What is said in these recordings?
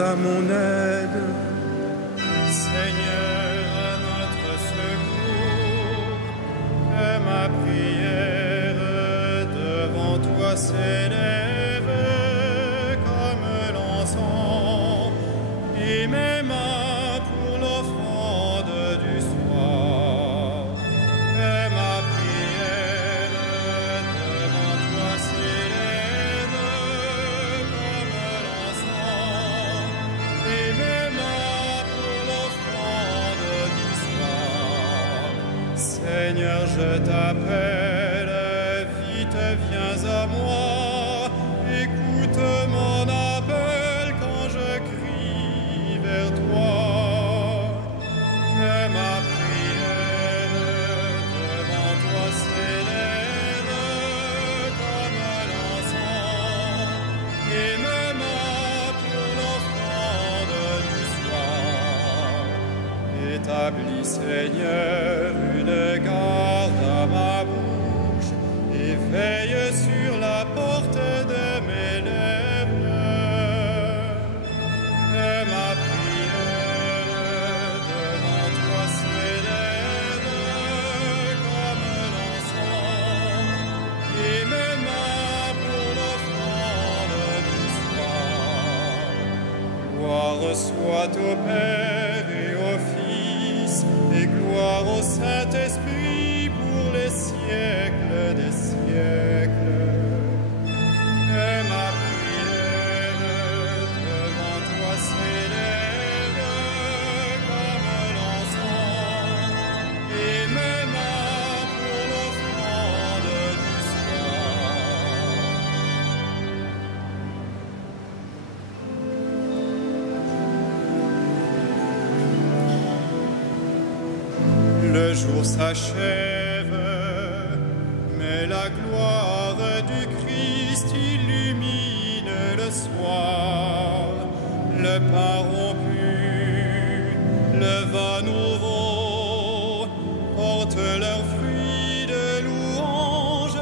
à mon aide. Seigneur, à notre secours, que ma prière devant toi s'élève comme l'encens, et mes mains pour l'offrande du soir. Que ma prière devant toi s'élève comme l'encens, et mes mains pour l'offrande du soir. Seigneur, je t'appelle, vite viens à moi, écoute mon appel quand je crie vers toi. Que ma prière devant toi s'élève comme l'encens, et mes mains pour l'offrande du soir. Établis, Seigneur, une garde à ma bouche, et veille sur la porte de mes lèvres. Que ma prière devant toi s'élève comme l'encens, et mes mains pour l'offrande du soir. Gloire soit au Père et au Fils, et gloire au Saint-Esprit pour les siècles des siècles. Que ma prière devant toi s'élève comme l'encens, et mes mains pour l'offrande du soir. Le jour s'achève, mais la gloire du Christ illumine le soir. Le pain rompu, le vin nouveau portent leurs fruits de louange.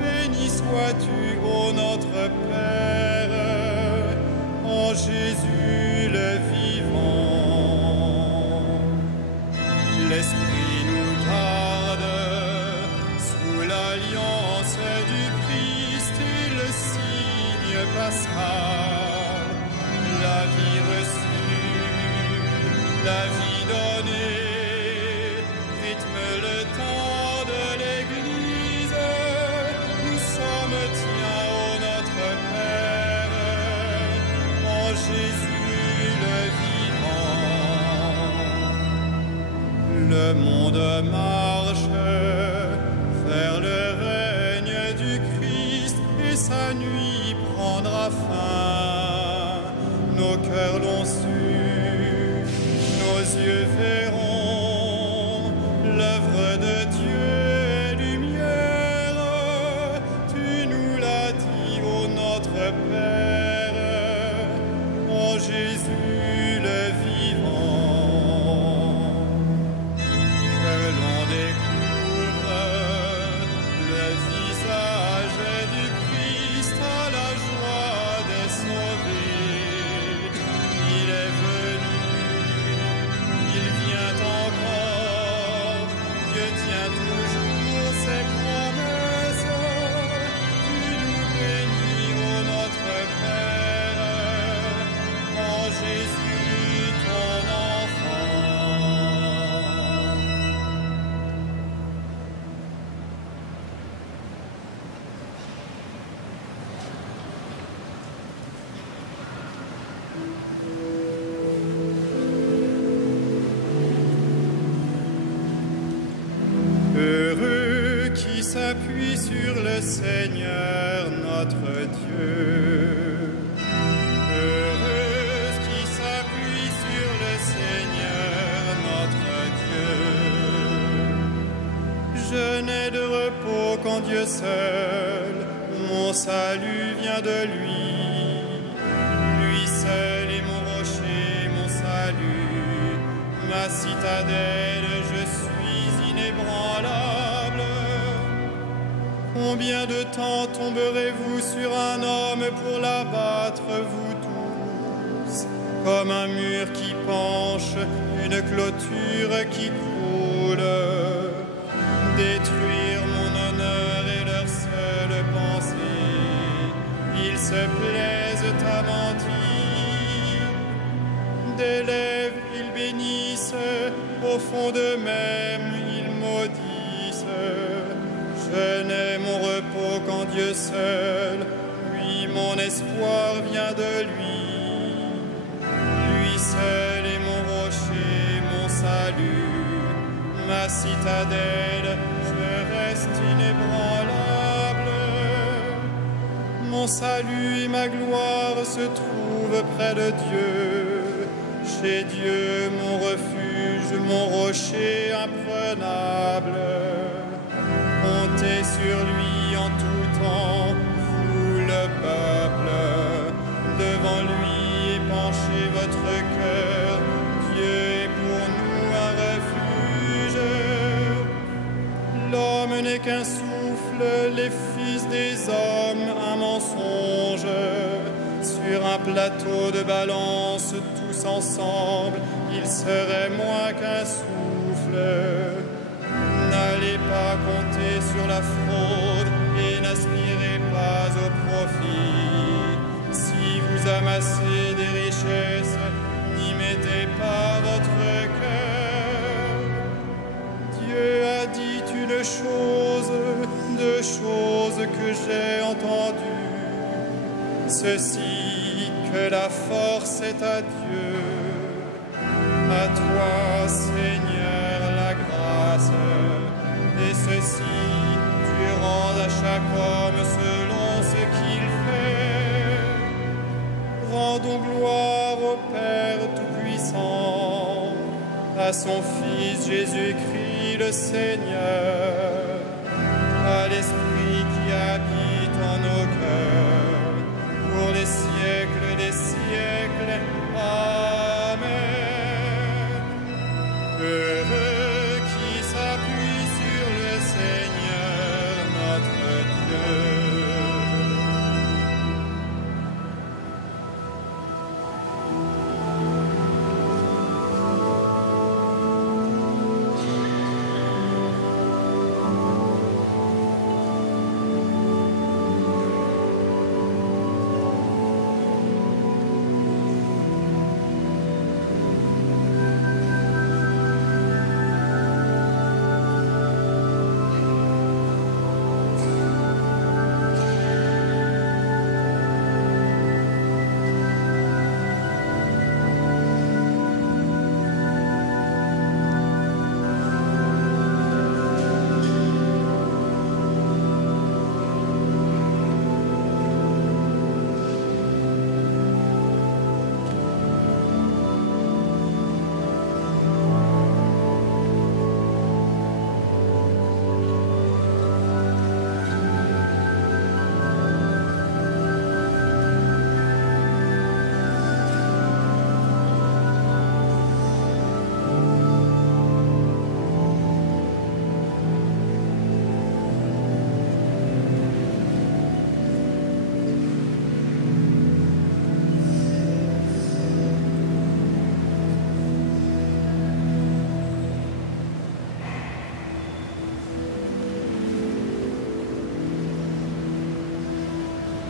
Béni sois-tu, ô notre Père, en Jésus le vivant. L'Esprit nous garde sous l'alliance du Christ et le signe pascal. La vie reçue, la vie donnée, rythme le temps de l'Église. Nous sommes tiens, ô notre Père, en Jésus le vivant. Le monde marche vers le règne du Christ, et sa nuit prendra fin. Nos cœurs l'ont su, nos yeux verront l'œuvre de Dieu est lumière. Tu nous l'as dit, ô notre Père, en Jésus le vivant. Que l'on découvre le visage du Christ à la joie des sauvés. Il est venu, il vient encore, Dieu tient toujours ses promesses. Tu nous bénis, ô notre Père, en Jésus ton enfant. Heureux qui s'appuie sur le Seigneur notre Dieu. Heureuse qui s'appuie sur le Seigneur notre Dieu. Je n'ai de repos qu'en Dieu seul, mon salut vient de lui. Lui seul est mon rocher, mon salut, ma citadelle, je suis inébranlable. Combien de temps tomberez-vous sur un homme pour l'abattre, vous tous? comme un mur qui penche, une clôture qui croule. Détruire mon honneur est leur seule pensée. Ils se plaisent à mentir. Des lèvres ils bénissent, au fond d'eux-mêmes ils maudissent. Je n'ai mon repos qu'en Dieu seul, lui mon espoir vient de lui. Lui seul est mon rocher, mon salut, ma citadelle, je reste inébranlable. Mon salut et ma gloire se trouvent près de Dieu. Chez Dieu, mon refuge, mon rocher imprenable. Comptez sur lui en tout temps, vous le peuple. Devant lui épanchez votre cœur. Dieu est pour nous un refuge. L'homme n'est qu'un souffle, les fils des hommes un mensonge. Sur un plateau de balance, tous ensemble, ils seraient moins qu'un souffle. N'allez pas compter sur la fraude et n'aspirez pas au profit. Si vous amassez des richesses, n'y mettez pas votre cœur. Dieu a dit une chose, deux choses que j'ai entendues. Ceci, que la force est à Dieu, à toi, Seigneur, la grâce. Et ceci, tu rends à chaque homme selon ce qu'il fait. Rendons gloire au Père Tout-Puissant, à son Fils Jésus-Christ le Seigneur, à l'Esprit qui habite en nos cœurs, pour les siècles des siècles. Amen. Heureux qui s'appuie sur le Seigneur notre Dieu.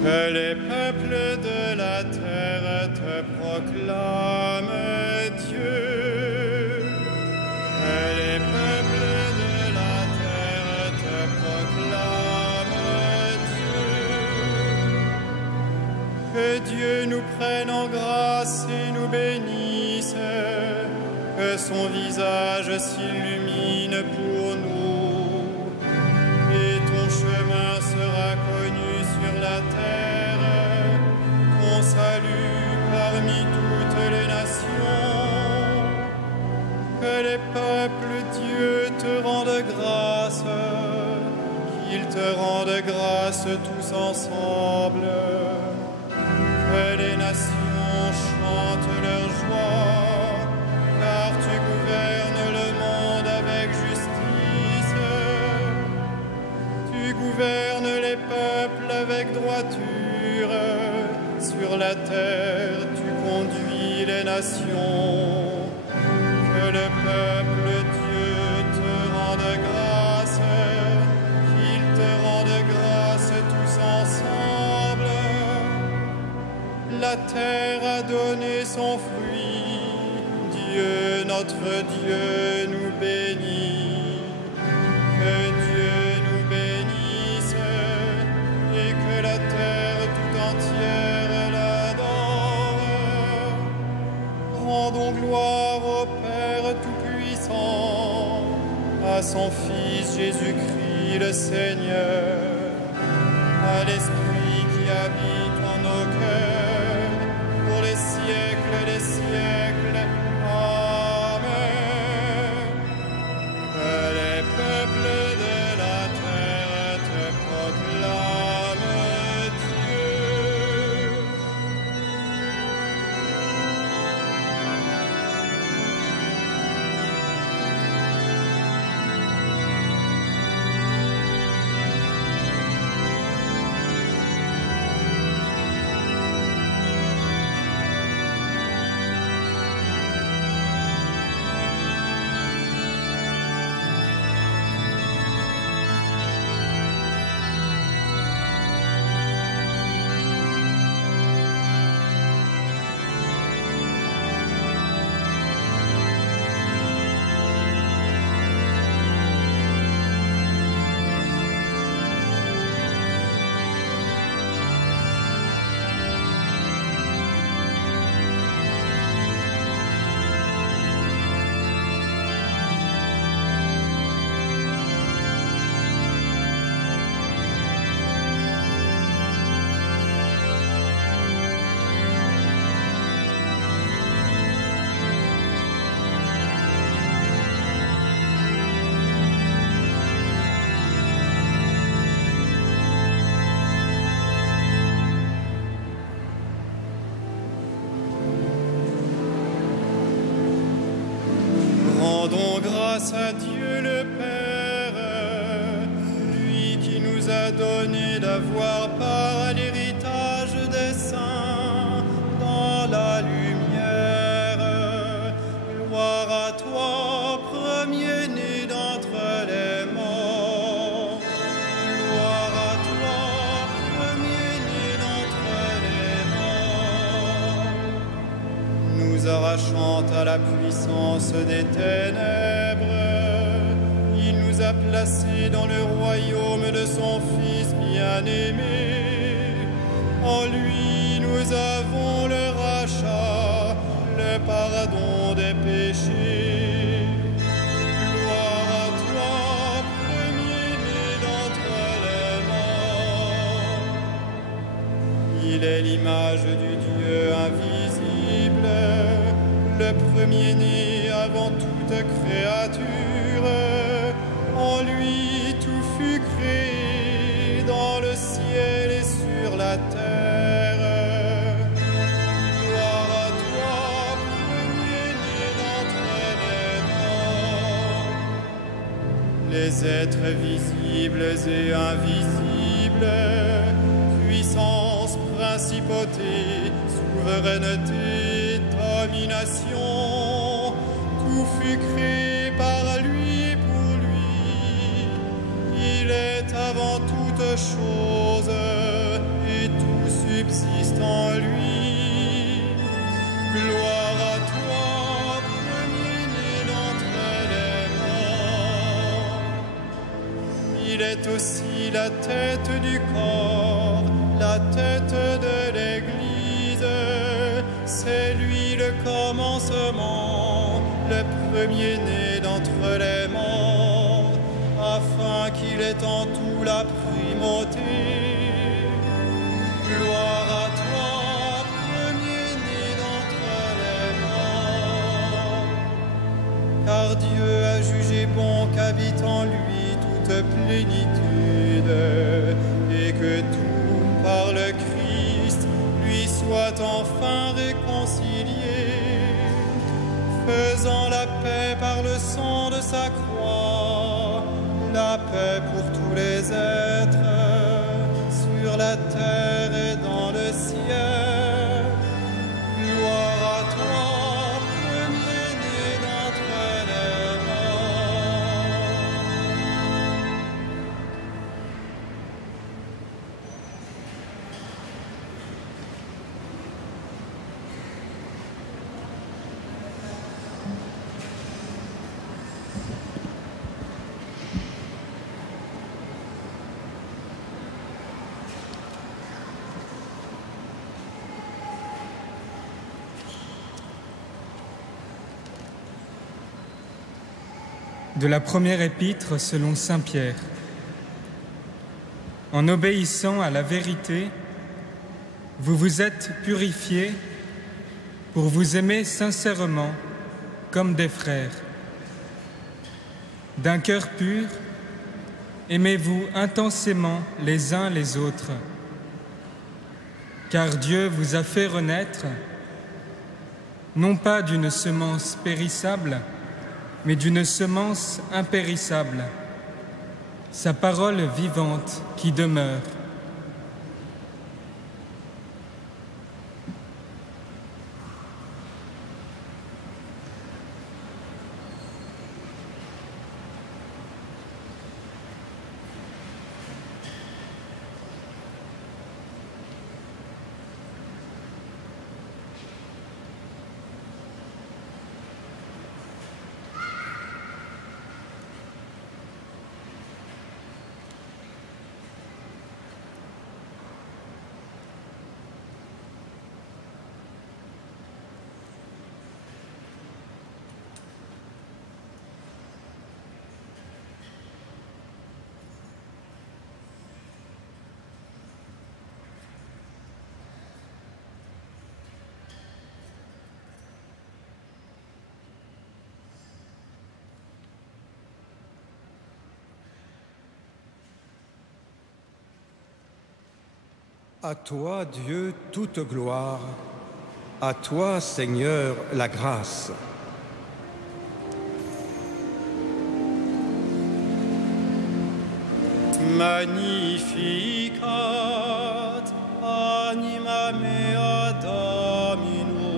Que les peuples de la terre te proclament, Dieu. Que les peuples de la terre te proclament, Dieu. Que Dieu nous prenne en grâce et nous bénisse, que son visage s'illumine pour nous, et ton chemin sera connu sur la terre, ton salut parmi toutes les nations. Que les peuples, Dieu, te rendent grâce, qu'ils te rendent grâce tous ensemble. Que les nations chantent leur joie, car tu gouvernes le monde avec justice. Tu gouvernes les peuples avec droiture. Sur la terre, tu conduis les nations. Que le peuple Dieu te rende grâce, qu'il te rende grâce tous ensemble. La terre a donné son fruit, Dieu, notre Dieu, nous bénit. Que Dieu nous bénisse et que la terre tout entière l'adore. Rendons gloire au Père Tout-Puissant, à son Fils Jésus-Christ le Seigneur, à l'Esprit qui habite en nos cœurs, pour les siècles des siècles. Amen. Que les peuples de la terre te proclament Dieu. Rendons grâce à Dieu le Père, lui qui nous a donné d'avoir part à l'héritage des saints dans la lumière. Gloire à toi, premier-né d'entre les morts. Gloire à toi, premier-né d'entre les morts. Nous arrachant à la puissance des ténèbres, il nous a placés dans le royaume de son Fils bien-aimé. En lui nous avons le rachat, le pardon des péchés. Gloire à toi, premier-né d'entre les morts. Il est l'image du Dieu invisible, le premier-né avant toute créature. En lui tout fut créé dans le ciel et sur la terre. Gloire à toi, premier-né d'entre les morts. Les êtres visibles et invisibles, puissance, principauté, souveraineté, domination, tout fut créé par lui et pour lui. Il est avant toute chose et tout subsiste en lui. Gloire à toi, premier-né d'entre les morts. Il est aussi la tête du corps, la tête de l'Église. C'est lui le commencement, le premier-né d'entre les morts, afin qu'il ait en tout la primauté. Gloire à toi, premier-né d'entre les morts. Car Dieu a jugé bon qu'habite en lui toute plénitude, et que tout par le Christ lui soit enfin réconcilié, faisant la paix par le sang de sa croix, la paix pour tous les êtres, sur la terre et dans le ciel. Gloire à toi, De la première épître selon saint Pierre. En obéissant à la vérité, vous vous êtes purifiés pour vous aimer sincèrement comme des frères. D'un cœur pur, aimez-vous intensément les uns les autres, car Dieu vous a fait renaître, non pas d'une semence périssable, mais d'une semence impérissable, sa parole vivante qui demeure. À toi, Dieu, toute gloire, à toi, Seigneur, la grâce. Magnificat anima mea Domino,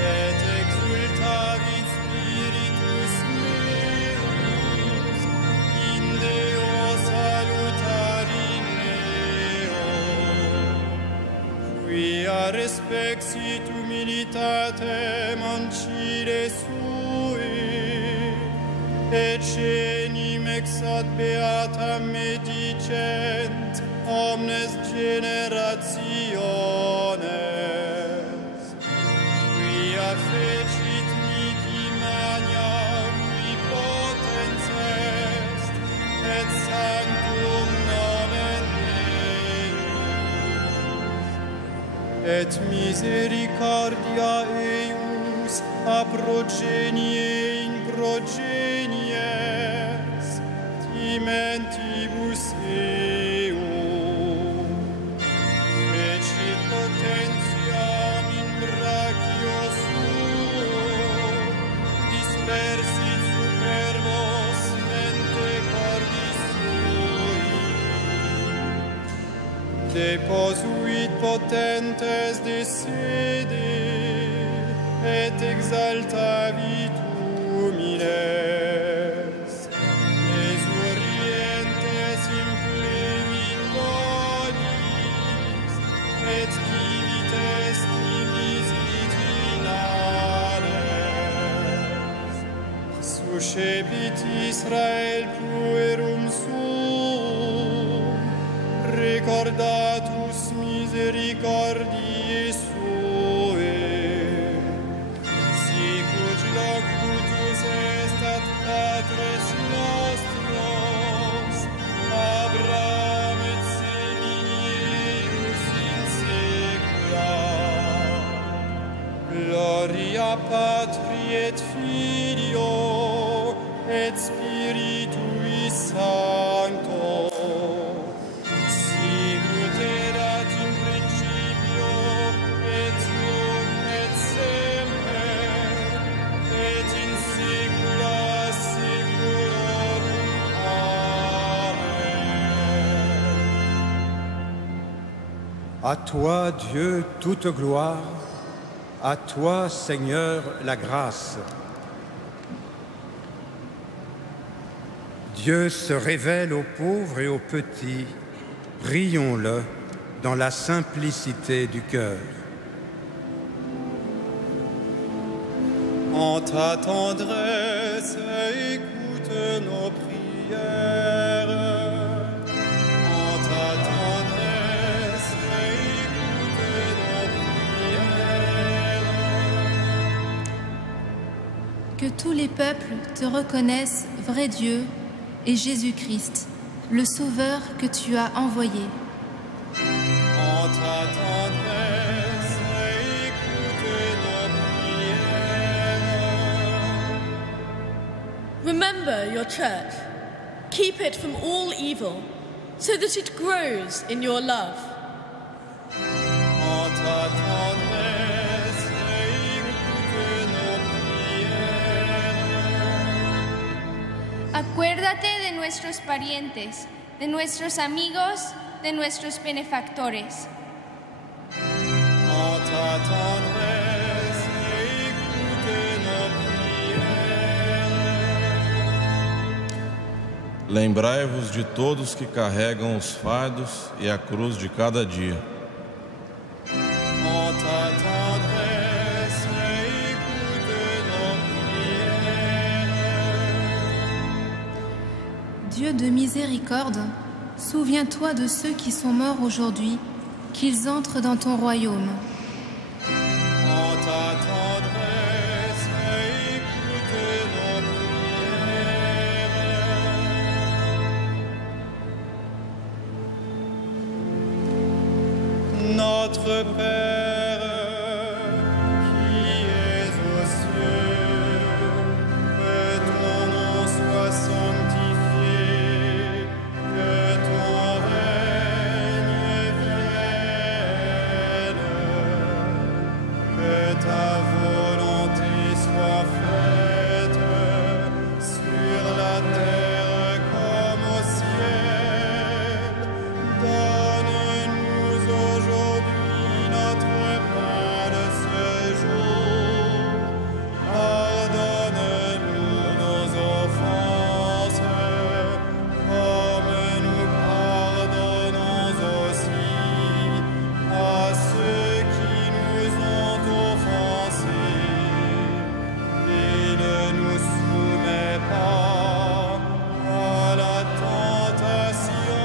et exultavit spiritus meus in Deo salutarim meo, quia respexit humilitatem ancile sui, et cenim ex ad beatam medicent omnes generationes, quia fecit mihi magna qui potens est, et sanctum nomen Deus, et misericordia eius a progenie in progenies timentibus eum, fecit potentiam in brachio suo, dispersit super vos mente cordis sui, deposuit potentes de sede, et exaltavit humiles, exurientes implevit bonis, et divites timis itinales. Suscepit Israel puerum suum, recordatus misericordiae sue, sicut locutus est ad patres nostros, Abraham et seminius in saecula. Gloria Patri et Filio et Spiritui Sancto, sicut erat in principio et nunc et semper et in saecula saeculorum. Amen. À toi, Dieu, toute gloire, à toi, Seigneur, la grâce. Dieu se révèle aux pauvres et aux petits, prions-le dans la simplicité du cœur. En ta tendresse, écoute nos prières. En ta tendresse, écoute nos prières. Que tous les peuples te reconnaissent vrai Dieu et Jésus-Christ, le Sauveur que tu as envoyé. En ta tendresse, écoute nos prières. Remember your church. Keep it from all evil, so that it grows in your love. En ta tendresse, écoute nos prières. Acuérdate de nuestros parientes, de nuestros amigos, de nuestros benefactores. En ta tendresse, écoute nos prières. Lembrai-vos de todos que carregam os fardos e a cruz de cada dia. En ta tendresse, écoute nos prières. Dieu de miséricorde, souviens-toi de ceux qui sont morts aujourd'hui, qu'ils entrent dans ton royaume. En ta tendresse, écoute nos prières. Notre Père, qui es aux cieux, que ton nom soit sanctifié, que ton règne vienne, que ta volonté soit faite sur la terre comme au ciel. Donne-nous aujourd'hui notre pain de ce jour. Pardonne-nous nos offenses, comme nous pardonnons aussi à ceux qui nous ont offensés. Et ne nous soumets pas à la tentation,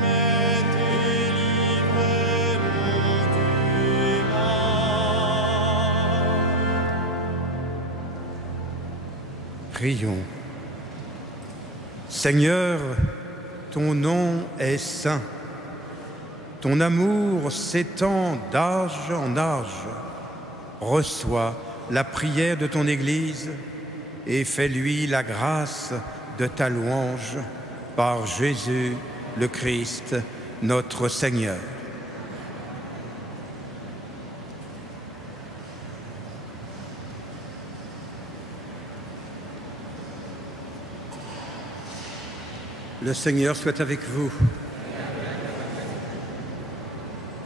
mais délivre-nous du mal. Prions. Seigneur, ton nom est saint. Ton amour s'étend d'âge en âge. Reçois la prière de ton Église et fais-lui la grâce de ta louange par Jésus le Christ, notre Seigneur. Le Seigneur soit avec vous.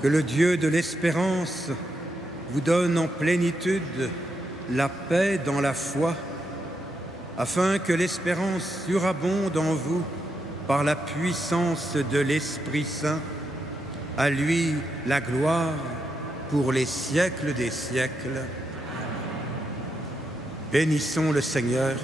Que le Dieu de l'espérance vous donne en plénitude la paix dans la foi, afin que l'espérance surabonde en vous par la puissance de l'Esprit Saint. À lui la gloire pour les siècles des siècles. Bénissons le Seigneur.